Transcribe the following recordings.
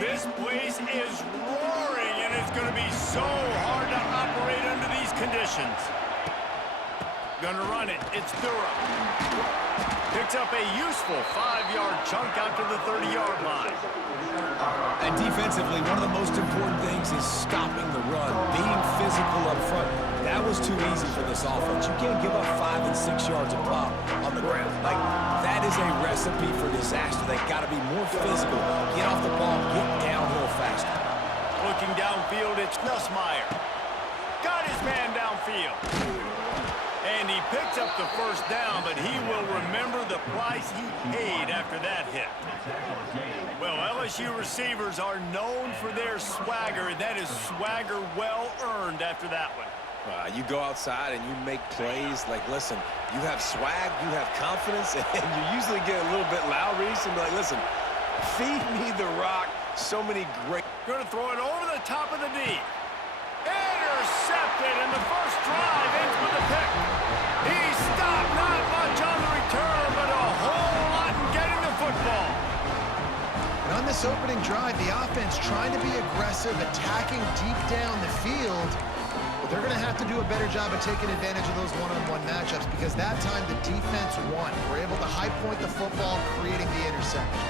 This place is roaring, and it's going to be so hard to operate under these conditions. Gonna run it. It's Durham. Picks up a useful 5-yard chunk out to the 30-yard line. And defensively, one of the most important things is stopping the run, being physical up front. That was too easy for this offense. You can't give up 5 and 6 yards of pop on the ground. Like, that is a recipe for disaster. They've got to be more physical. Get off the ball, get downhill faster. Looking downfield, it's Nussmeier. Got his man downfield. And he picks up the first down, but he will remember the price he paid after that hit. Well, LSU receivers are known for their swagger, and that is swagger well earned after that one. You go outside and you make plays. Like, listen, you have swag, you have confidence, and you usually get a little bit loud, Reese, and be like, listen, feed me the rock. So many great... Going to throw it over the top of the D. Intercepted, and the first drive ends with a pick. He stopped, not much on the return, but a whole lot in getting the football. And on this opening drive, the offense trying to be aggressive, attacking deep down the field. But they're going to have to do a better job of taking advantage of those one-on-one matchups because that time the defense won. We're able to high point the football, creating the interception.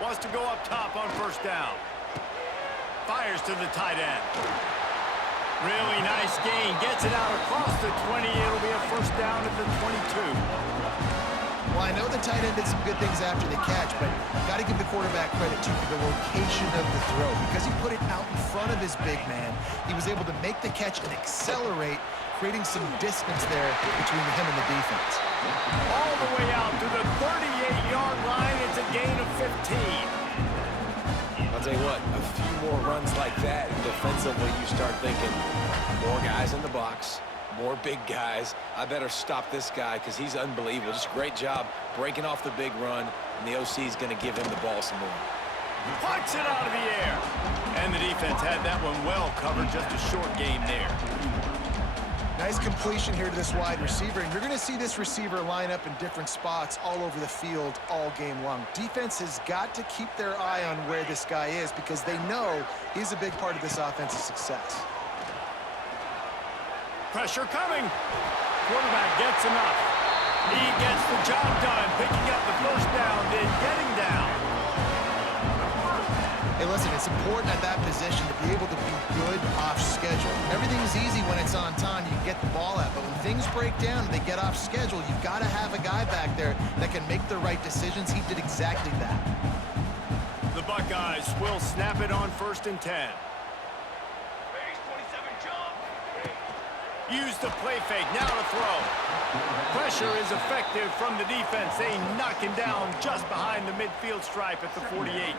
Wants to go up top on first down. Fires to the tight end. Really nice gain. Gets it out across the 20. It'll be a first down at the 22. Well, I know the tight end did some good things after the catch, but got to give the quarterback credit, too, for the location of the throw. Because he put it out in front of his big man, he was able to make the catch and accelerate, creating some distance there between him and the defense. All the way out to the 38-yard line. It's a gain of 15. I'll tell you what, a few more runs like that, and defensively you start thinking more guys in the box, more big guys. I better stop this guy because he's unbelievable. Just a great job breaking off the big run, and the OC is going to give him the ball some more. Puts it out of the air. And the defense had that one well covered. Just a short game there. Nice completion here to this wide receiver, and you're going to see this receiver line up in different spots all over the field all game long. Defense has got to keep their eye on where this guy is because they know he's a big part of this offense's success. Pressure coming. Quarterback gets enough. He gets the job done, picking up the first down, then getting down. Hey, listen, it's important at that position to be able to be good off schedule. Everything's easy when it's on time. You get the ball out. But when things break down and they get off schedule, you've got to have a guy back there that can make the right decisions. He did exactly that. The Buckeyes will snap it on 1st and 10. Use the play fake. Now to throw. Pressure is effective from the defense. They knock him down just behind the midfield stripe at the 48.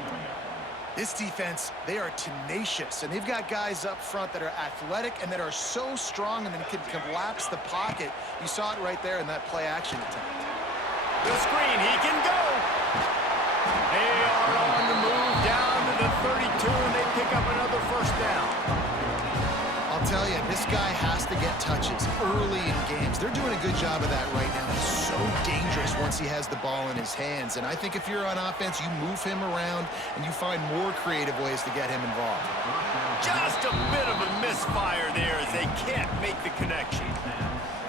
This defense, they are tenacious, and they've got guys up front that are athletic and that are so strong and then can collapse the pocket. You saw it right there in that play-action attempt. The screen, he can go. They are on the move down to the 32, and they pick up another first down. I'll tell you, this guy has to get touches early in games. They're doing a good job of that right now. He's so dangerous once he has the ball in his hands. And I think if you're on offense, you move him around and you find more creative ways to get him involved. Just a bit of a misfire there as they can't make the connection.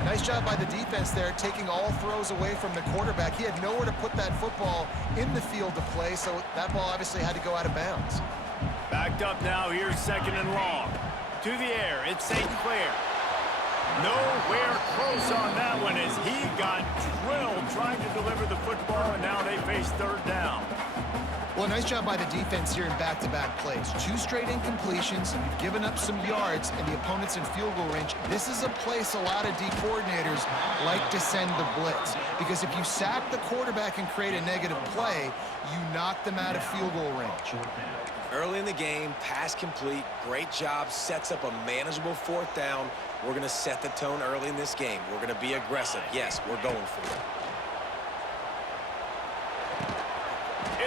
Nice job by the defense there, taking all throws away from the quarterback. He had nowhere to put that football in the field to play, so that ball obviously had to go out of bounds. Backed up now, here's 2nd and long. To the air, it's St. Clair. Nowhere close on that one as he got drilled trying to deliver the football, and now they face 3rd down. Well, nice job by the defense here in back-to-back plays. 2 straight incompletions, you've given up some yards, and the opponent's in field goal range. This is a place a lot of D coordinators like to send the blitz, because if you sack the quarterback and create a negative play, you knock them out of field goal range. Early in the game, pass complete, great job, sets up a manageable 4th down. We're going to set the tone early in this game. We're going to be aggressive. Yes, we're going for it.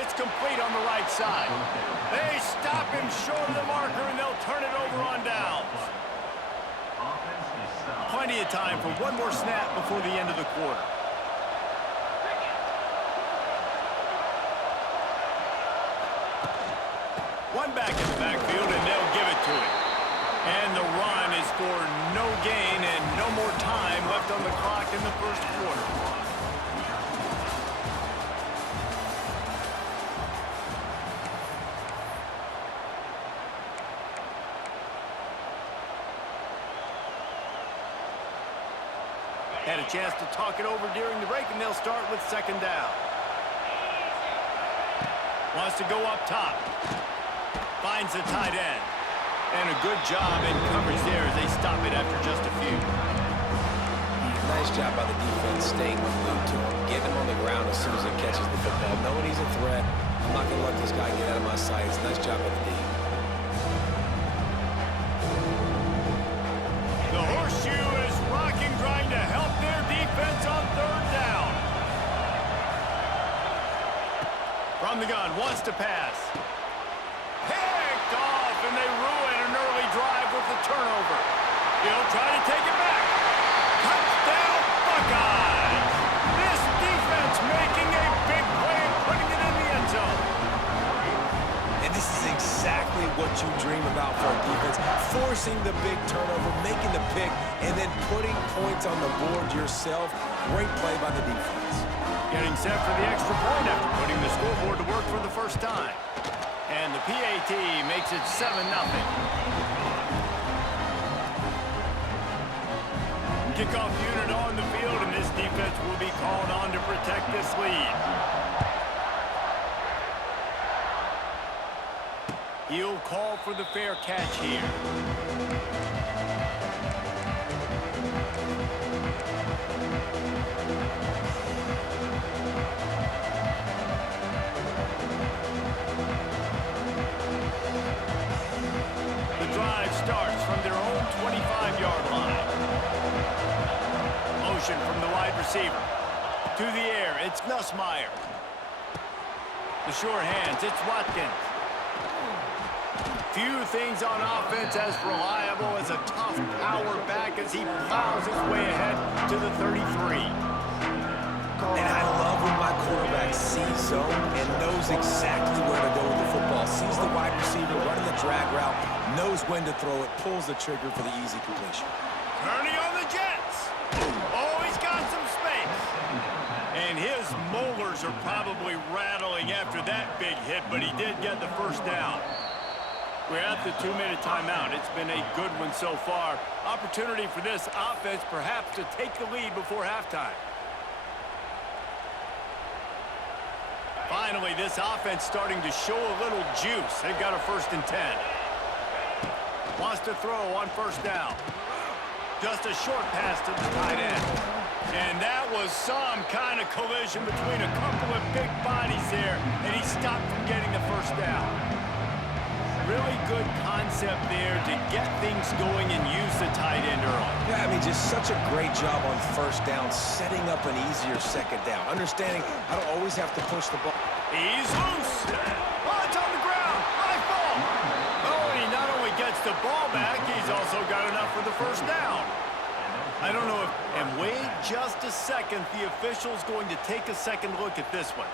It's complete on the right side. They stop him short of the marker, and they'll turn it over on downs. Plenty of time for one more snap before the end of the quarter. One back in the backfield, and they'll give it to him. And the run is for no gain and no more time left on the clock in the first quarter. Had a chance to talk it over during the break, and they'll start with second down. Wants to go up top. Finds the tight end. And a good job in coverage there as they stop it after just a few. Nice job by the defense staying glued to him. Getting him on the ground as soon as he catches the football. Knowing he's a threat. I'm not going to let this guy get out of my sights. Nice job by the D. The horseshoe is rocking, trying to help their defense on third down. From the gun, wants to pass. Picked off, and they ruin an early drive with the turnover. He'll try to take it back. Touchdown, Buckeyes! This defense making a big play and putting it in the end zone. And this is exactly what you dream about for a defense. Forcing the big turnover, making the pick, and then putting points on the board yourself. Great play by the defense. Getting set for the extra point after putting the scoreboard to work for the first time. And the PAT makes it 7-0. Kickoff unit on the field, and this defense will be called on to protect this lead. He'll call for the fair catch here. The drive starts from their own 25-yard line. Motion from the wide receiver. To the air, it's Nussmeier. The sure hands, it's Watkins. Few things on offense as reliable as a tough power back as he plows his way ahead to the 33. And I love when my quarterback sees zone and knows exactly where to go with the football. Sees the wide receiver running the drag route, knows when to throw it, pulls the trigger for the easy completion. Turning on the Jets. Oh, he's got some space. And his molars are probably rattling after that big hit, but he did get the first down. We're at the 2-minute timeout. It's been a good one so far. Opportunity for this offense perhaps to take the lead before halftime. Finally, this offense starting to show a little juice. They've got a 1st and 10. Wants to throw on first down. Just a short pass to the tight end. And that was some kind of collision between a couple of big bodies there, and he stopped from getting the first down. Really good concept there to get things going and use the tight end early. Yeah, I mean, just such a great job on first down, setting up an easier second down. Understanding I don't always have to push the ball. He's loose. Oh, it's on the ground. High ball. Oh, and he not only gets the ball back, he's also got enough for the first down. I don't know if, and wait just a second, the official's going to take a second look at this one.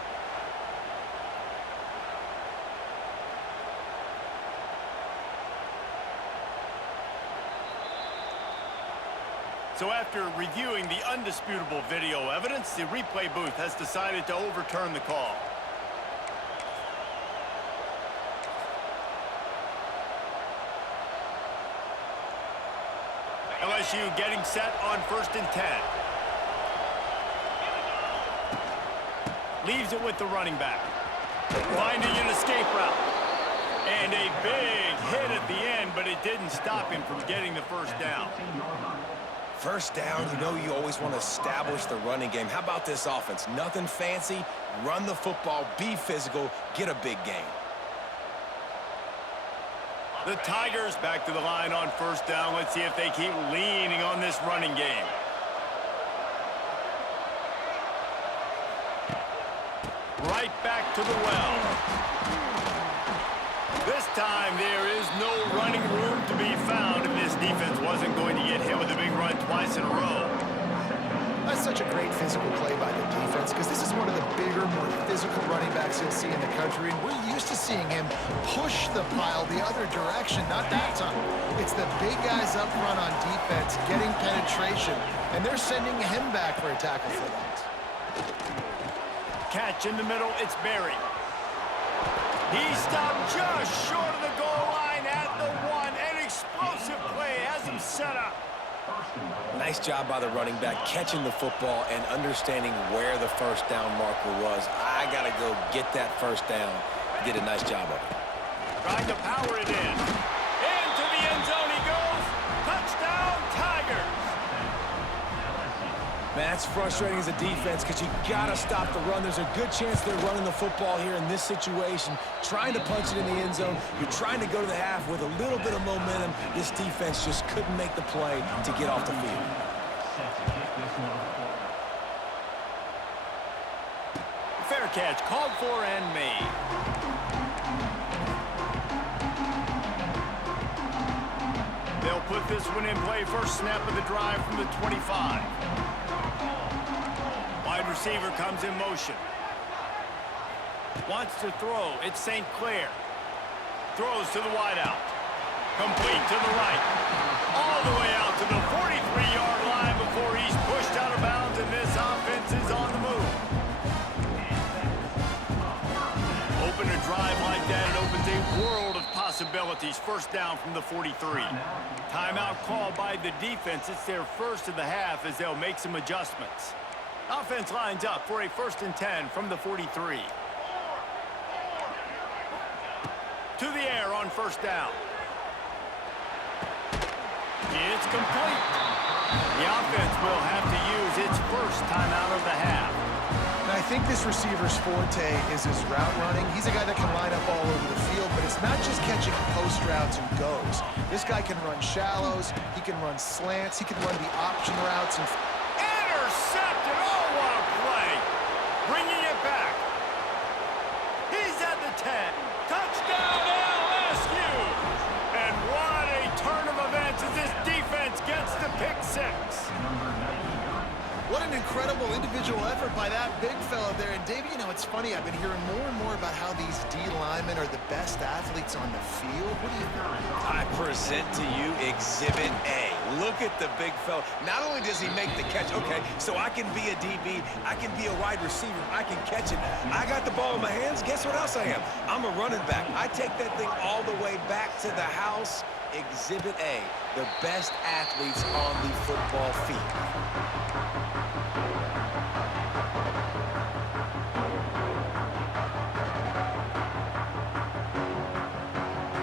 So after reviewing the undisputable video evidence, the replay booth has decided to overturn the call. LSU getting set on 1st and 10. Leaves it with the running back. Finding an escape route. And a big hit at the end, but it didn't stop him from getting the first down. First down, you know you always want to establish the running game. How about this offense? Nothing fancy. Run the football, be physical, get a big gain. The Tigers back to the line on first down. Let's see if they keep leaning on this running game. Right back to the well. This time there is no running room to be found if this defense wasn't going to get hit with a big run twice in a row. That's such a great physical play by the defense because this is one of the bigger, more physical running backs you'll see in the country, and we're used to seeing him push the pile the other direction. Not that time. It's the big guys up front on defense getting penetration, and they're sending him back for a tackle for that. Catch in the middle, it's Berry. He stopped just short of the goal line at the 1. An explosive play has him set up. Nice job by the running back catching the football and understanding where the first down marker was. I got to go get that first down. Did a nice job of it. Trying to power it in. Into the end zone he goes. Touchdown, Tigers. Man, that's frustrating as a defense because you got to stop the run. There's a good chance they're running the football here in this situation, trying to punch it in the end zone. You're trying to go to the half with a little bit of momentum. This defense just couldn't make the play to get off the field. Fair catch called for and made. They'll put this one in play. First snap of the drive from the 25. Wide receiver comes in motion. Wants to throw. It's St. Clair. Throws to the wideout. Complete to the right. All the way out to the 43-yard line before he's pushed out of bounds, and this offense is on the move. Open a drive like that, it opens a world of possibilities. First down from the 43. Timeout called by the defense. It's their first of the half as they'll make some adjustments. Offense lines up for a 1st and 10 from the 43. To the air on first down. It's complete. The offense will have to use its first timeout of the half. And I think this receiver's forte is his route running. He's a guy that can line up all over the field, but it's not just catching post routes and goes. This guy can run shallows, he can run slants, he can run the option routes. And intercepted! Oh, what a play! Bringing it back. He's at the 10. Touchdown LSU! And what a turn of events as this defense gets the pick 6. What an incredible individual effort by that big fella there. And, Davey, you know, it's funny. I've been hearing more and more about how these D linemen are the best athletes on the field. What do you think? I present to you Exhibit A. Look at the big fella. Not only does he make the catch, okay, so I can be a DB, I can be a wide receiver, I can catch it. I got the ball in my hands. Guess what else I am? I'm a running back. I take that thing all the way back to the house. Exhibit A, the best athletes on the football field.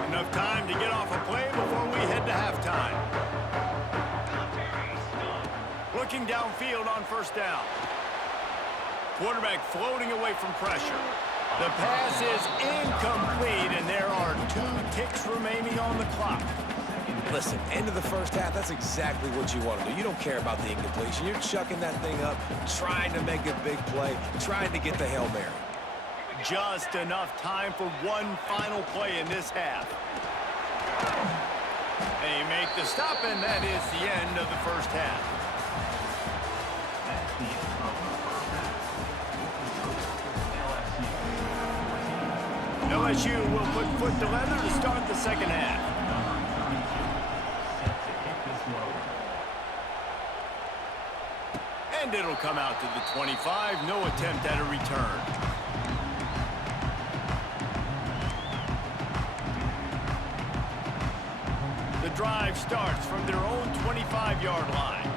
Enough time to get off a play before we head to halftime. Looking downfield on first down. Quarterback floating away from pressure. The pass is incomplete, and there are 2 ticks remaining on the clock. Listen, end of the first half, that's exactly what you want to do. You don't care about the incompletion. You're chucking that thing up, trying to make a big play, trying to get the Hail Mary. Just enough time for one final play in this half. They make the stop, and that is the end of the first half. LSU will put foot to leather to start the second half. And it'll come out to the 25. No attempt at a return. The drive starts from their own 25-yard line.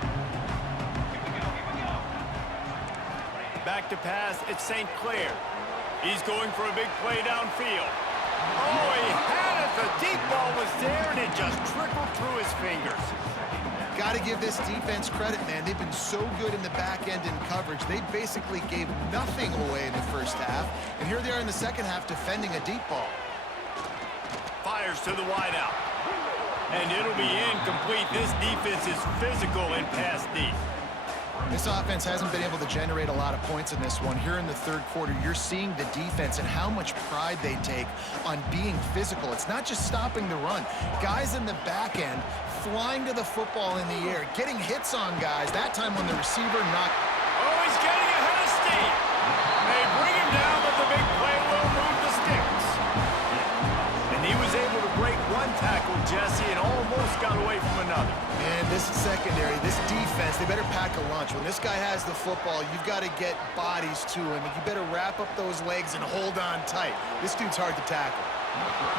Back to pass, it's St. Clair. He's going for a big play downfield. Oh, he had it. The deep ball was there, and it just trickled through his fingers. Got to give this defense credit, man. They've been so good in the back end in coverage. They basically gave nothing away in the first half. And here they are in the second half defending a deep ball. Fires to the wideout. And it'll be incomplete. This defense is physical and pass deep. This offense hasn't been able to generate a lot of points in this one. Here in the third quarter, you're seeing the defense and how much pride they take on being physical. It's not just stopping the run. Guys in the back end, flying to the football in the air, getting hits on guys, that time when the receiver knocked. Jesse, and almost got away from another. And this secondary, this defense, they better pack a lunch. When this guy has the football, you've got to get bodies to him, and you better wrap up those legs and hold on tight. This dude's hard to tackle.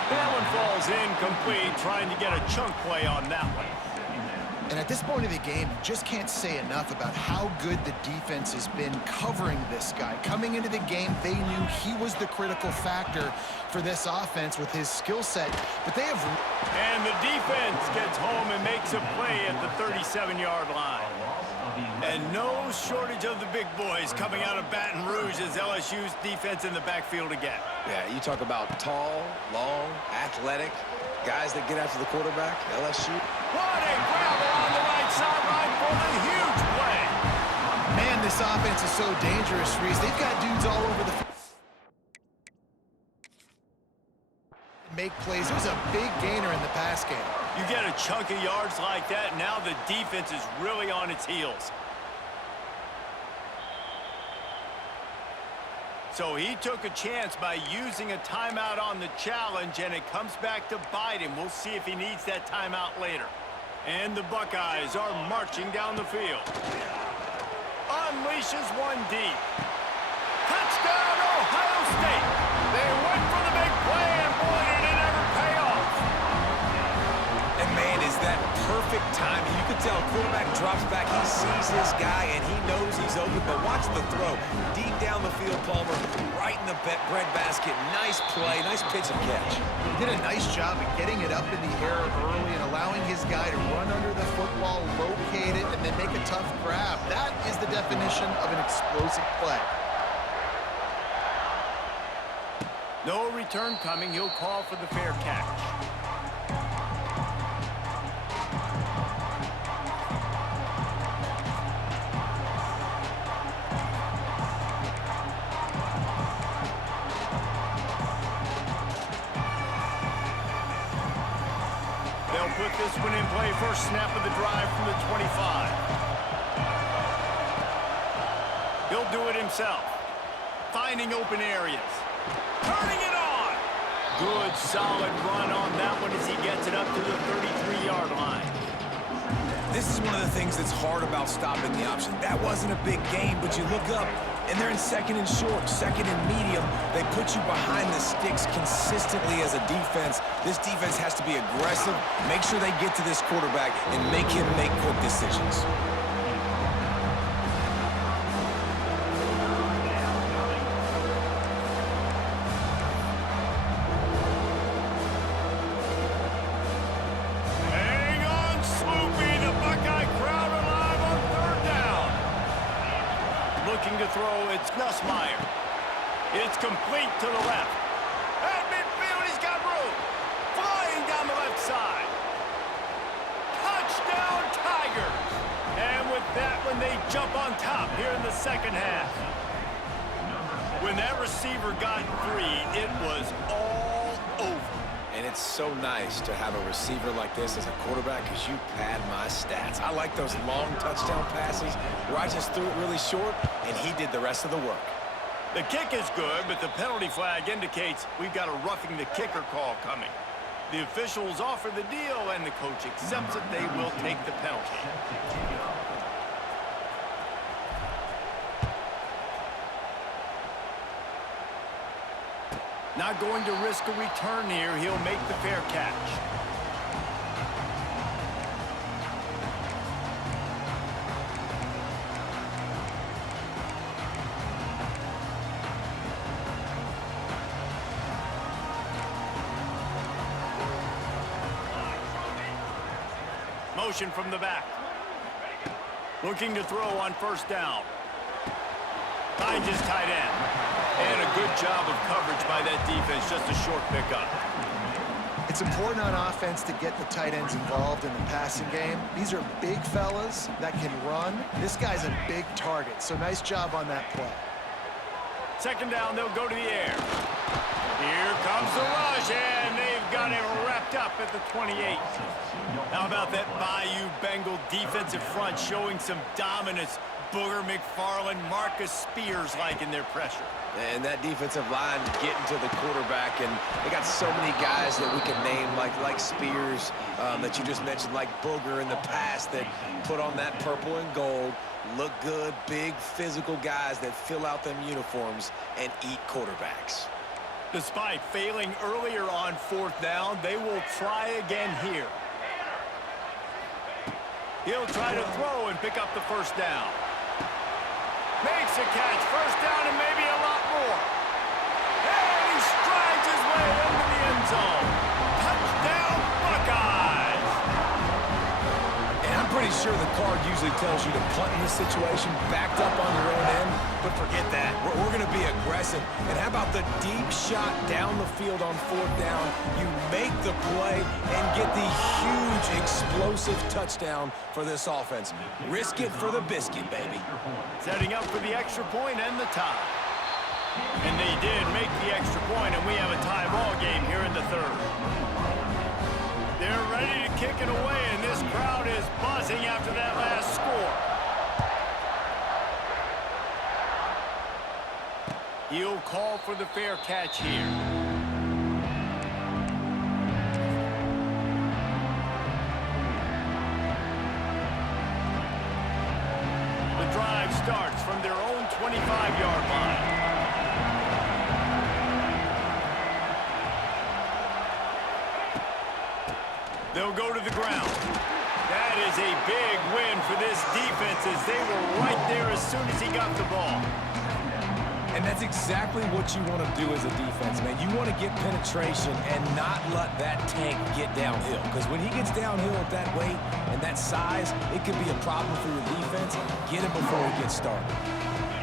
That one falls incomplete, trying to get a chunk play on that one. And at this point of the game, you just can't say enough about how good the defense has been covering this guy. Coming into the game, they knew he was the critical factor for this offense with his skill set, but they have... And the defense gets home and makes a play at the 37-yard line. And no shortage of the big boys coming out of Baton Rouge as LSU's defense in the backfield again. Yeah, you talk about tall, long, athletic, guys that get after the quarterback, LSU. What a grab on the right sideline for the huge play. Man, this offense is so dangerous, Reese. They've got dudes all over the... make plays. It was a big gainer in the pass game. You get a chunk of yards like that, now the defense is really on its heels. So he took a chance by using a timeout on the challenge, and it comes back to bite him. We'll see if he needs that timeout later. And the Buckeyes are marching down the field. Unleashes one deep. Touchdown, Ohio State! They went for the big play, and boy, did it ever pay off. And man, is that perfect timing. You can tell quarterback drops back, he sees his guy, and he knows he's open, but watch the throw. Deep down the field, Palmer, right in the bread basket. Nice play, nice pitch and catch. He did a nice job of getting it up in the air early and allowing his guy to run under the football, locate it, and then make a tough grab. That is the definition of an explosive play. No return coming. He'll call for the fair catch. They'll put this one in play. First snap of the drive from the 25. He'll do it himself. Finding open areas. Turning it on. Good, solid run on that one as he gets it up to the 33-yard line. This is one of the things that's hard about stopping the option. That wasn't a big gain, but you look up, and they're in second and short, second and medium. They put you behind the sticks consistently as a defense. This defense has to be aggressive, make sure they get to this quarterback, and make him make quick decisions. To throw, it's Nussmeier. It's complete to the left. At midfield, he's got room. Flying down the left side. Touchdown, Tigers. And with that one, they jump on top here in the second half. When that receiver got free, it was all over. And it's so nice to have a receiver like this as a quarterback because you pad my stats. I like those long touchdown passes where I just threw it really short and he did the rest of the work. The kick is good, but the penalty flag indicates we've got a roughing the kicker call coming. The officials offer the deal and the coach accepts it. They will take the penalty. Not going to risk a return here. He'll make the fair catch. Motion from the back. Looking to throw on first down. Finds his tight end. And a good job of coverage by that defense, just a short pickup. It's important on offense to get the tight ends involved in the passing game. These are big fellas that can run. This guy's a big target, so nice job on that play. Second down, they'll go to the air. Here comes the rush, and they've got him wrapped up at the 28. How about that Bayou Bengal defensive front showing some dominance, Booger McFarland, Marcus Spears-like in their pressure. And that defensive line getting to the quarterback, and they got so many guys that we can name, like Spears, that you just mentioned, like Booger in the past, that put on that purple and gold, look good, big, physical guys that fill out them uniforms and eat quarterbacks. Despite failing earlier on 4th down, they will try again here. He'll try to throw and pick up the 1st down. Makes a catch, 1st down and maybe a lot more. And he strides his way into the end zone. Touchdown, Buckeyes! And I'm pretty sure the card usually tells you to punt in this situation, backed up on your own end, but forget that. We're going to be aggressive. And how about the deep shot down the field on 4th down? You make the play and get the huge explosive touchdown for this offense. Risk it for the biscuit, baby. Setting up for the extra point and the tie. And they did make the extra point, and we have a tie ball game here in the 3rd. They're ready to kick it away, and this crowd is buzzing after that last score. He'll call for the fair catch here. The drive starts from their own 25-yard line. They'll go to the ground. That is a big win for this defense, as they were right there as soon as he got the ball. And that's exactly what you want to do as a defense, man. You want to get penetration and not let that tank get downhill. Because when he gets downhill at that weight and that size, it could be a problem for your defense. Get him before he gets started.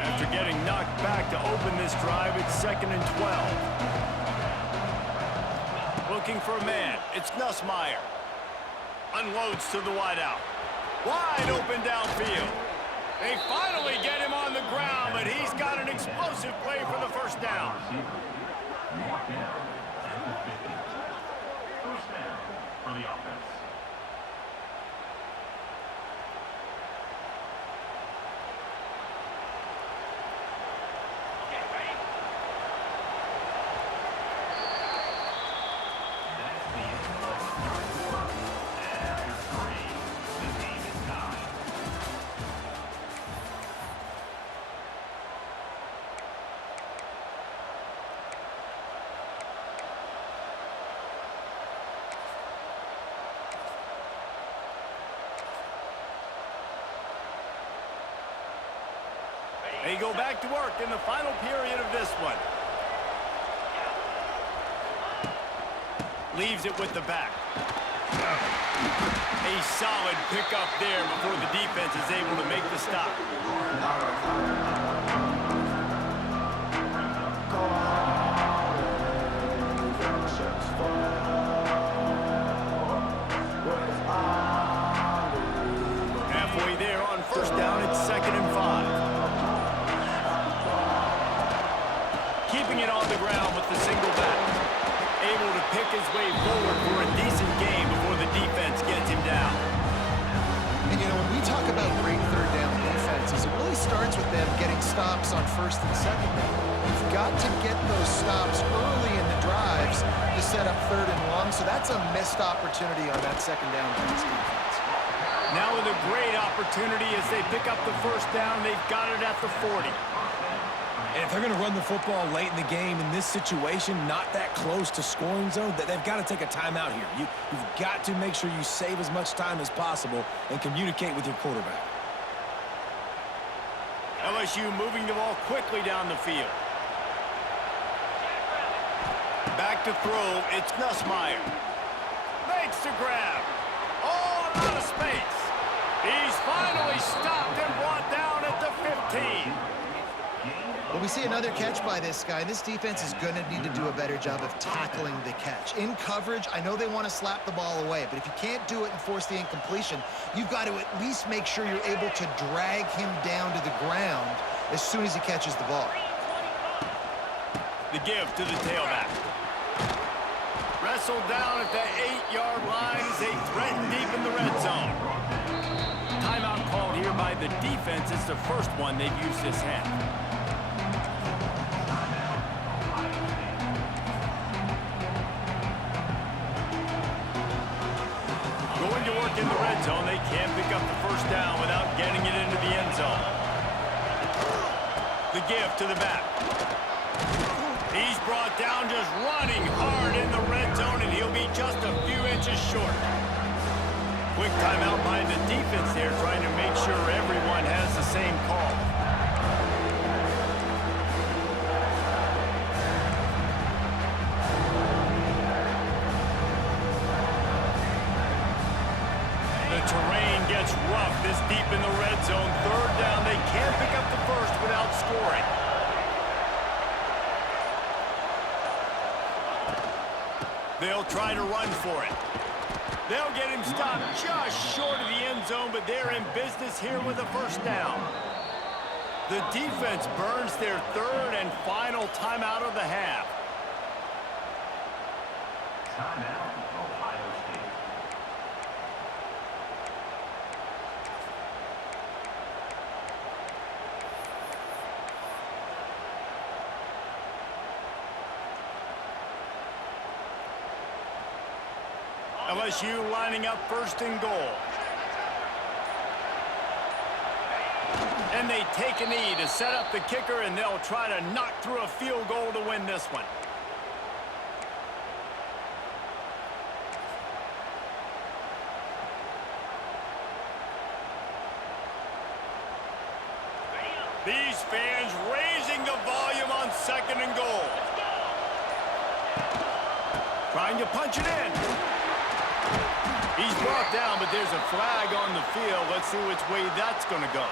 After getting knocked back to open this drive, it's 2nd and 12. Looking for a man. It's Nussmeier. Unloads to the wideout. Wide open downfield. They finally get him on the ground, but he's got an explosive play for the 1st down. First down for the offense. They go back to work in the final period of this one. Leaves it with the back. A solid pickup there before the defense is able to make the stop. Halfway there on 1st down, it's 2nd and 5. Keeping it on the ground with the single back. Able to pick his way forward for a decent game before the defense gets him down. And, you know, when we talk about great 3rd down defenses, it really starts with them getting stops on 1st and 2nd down. You've got to get those stops early in the drives to set up 3rd and long, so that's a missed opportunity on that 2nd down by this defense. Now with a great opportunity as they pick up the 1st down, they've got it at the 40. And if they're going to run the football late in the game in this situation, not that close to scoring zone, they've got to take a timeout here. You've got to make sure you save as much time as possible and communicate with your quarterback. LSU moving the ball quickly down the field. Back to throw, it's Nussmeier. Makes the grab. Oh, a lot of space. He's finally stopped and brought down at the 15. Well, we see another catch by this guy. This defense is going to need to do a better job of tackling the catch. In coverage, I know they want to slap the ball away, but if you can't do it and force the incompletion, you've got to at least make sure you're able to drag him down to the ground as soon as he catches the ball. The give to the tailback. Wrestled down at the 8-yard line as they threaten deep in the red zone. Timeout called here by by the defense. It's the first one they've used this half. Going to work in the red zone. They can't pick up the first down without getting it into the end zone. The give to the back. He's brought down just running hard in the red zone, and he'll be just a few inches short. Quick timeout by the defense there, trying to make sure everyone has the same call. The terrain gets rough this deep in the red zone. Third down, they can't pick up the first without scoring. They'll try to run for it. They'll get him stopped just short of the end zone, but they're in business here with a first down. The defense burns their third and final timeout of the half. Timeout, Ohio State. LSU lining up first and goal. And they take a knee to set up the kicker, and they'll try to knock through a field goal to win this one. These fans raising the volume on second and goal. Trying to punch it in. He's brought down, but there's a flag on the field. Let's see which way that's going to go.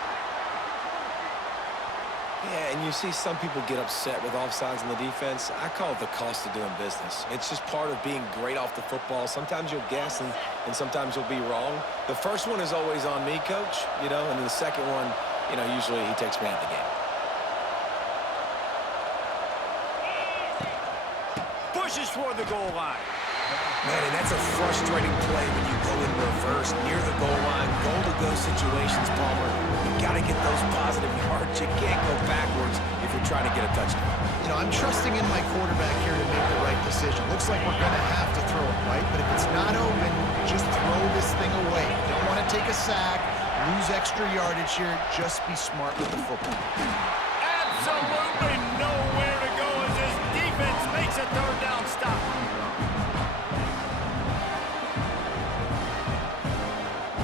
Yeah, and you see some people get upset with offsides in the defense. I call it the cost of doing business. It's just part of being great off the football. Sometimes you'll guess, and sometimes you'll be wrong. The first one is always on me, Coach, and then the second one, usually he takes me out of the game. Pushes toward the goal line. Man, and that's a frustrating play when you go in reverse near the goal line. Goal-to-go situations, Palmer. You got to get those positive yards. You can't go backwards if you're trying to get a touchdown. I'm trusting in my quarterback here to make the right decision. Looks like we're going to have to throw it, right? But if it's not open, just throw this thing away. Don't want to take a sack, lose extra yardage here. Just be smart with the football. Absolutely nowhere to go as this defense makes a third down stop.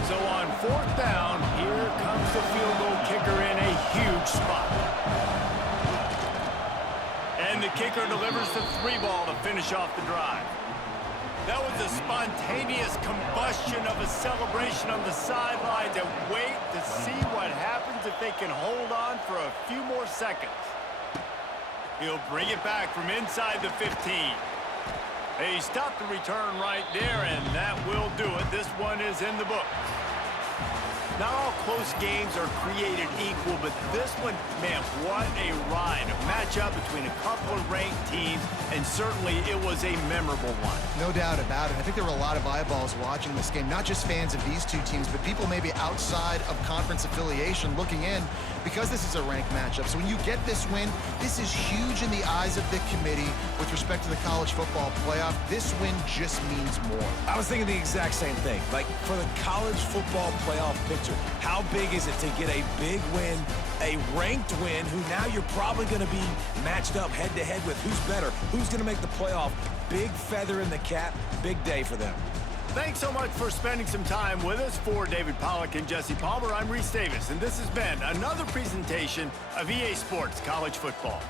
So on fourth down, here comes the field goal kicker in a huge spot. And the kicker delivers the 3-ball to finish off the drive. That was a spontaneous combustion of a celebration on the sidelines, and wait to see what happens if they can hold on for a few more seconds. He'll bring it back from inside the 15. They stopped the return right there, and that will do it. This one is in the book. Not all close games are created equal, but this one, man, what a ride. A matchup between a couple of ranked teams, and certainly it was a memorable one. No doubt about it. I think there were a lot of eyeballs watching this game, not just fans of these two teams, but people maybe outside of conference affiliation looking in because this is a ranked matchup. So when you get this win, this is huge in the eyes of the committee with respect to the college football playoff. This win just means more. I was thinking the exact same thing. Like, for the college football playoff picture, how big is it to get a big win, a ranked win, who now you're probably going to be matched up head-to-head with who's better, who's going to make the playoff. Big feather in the cap, big day for them. Thanks so much for spending some time with us. For David Pollack and Jesse Palmer, I'm Reese Davis, and this has been another presentation of EA Sports College Football.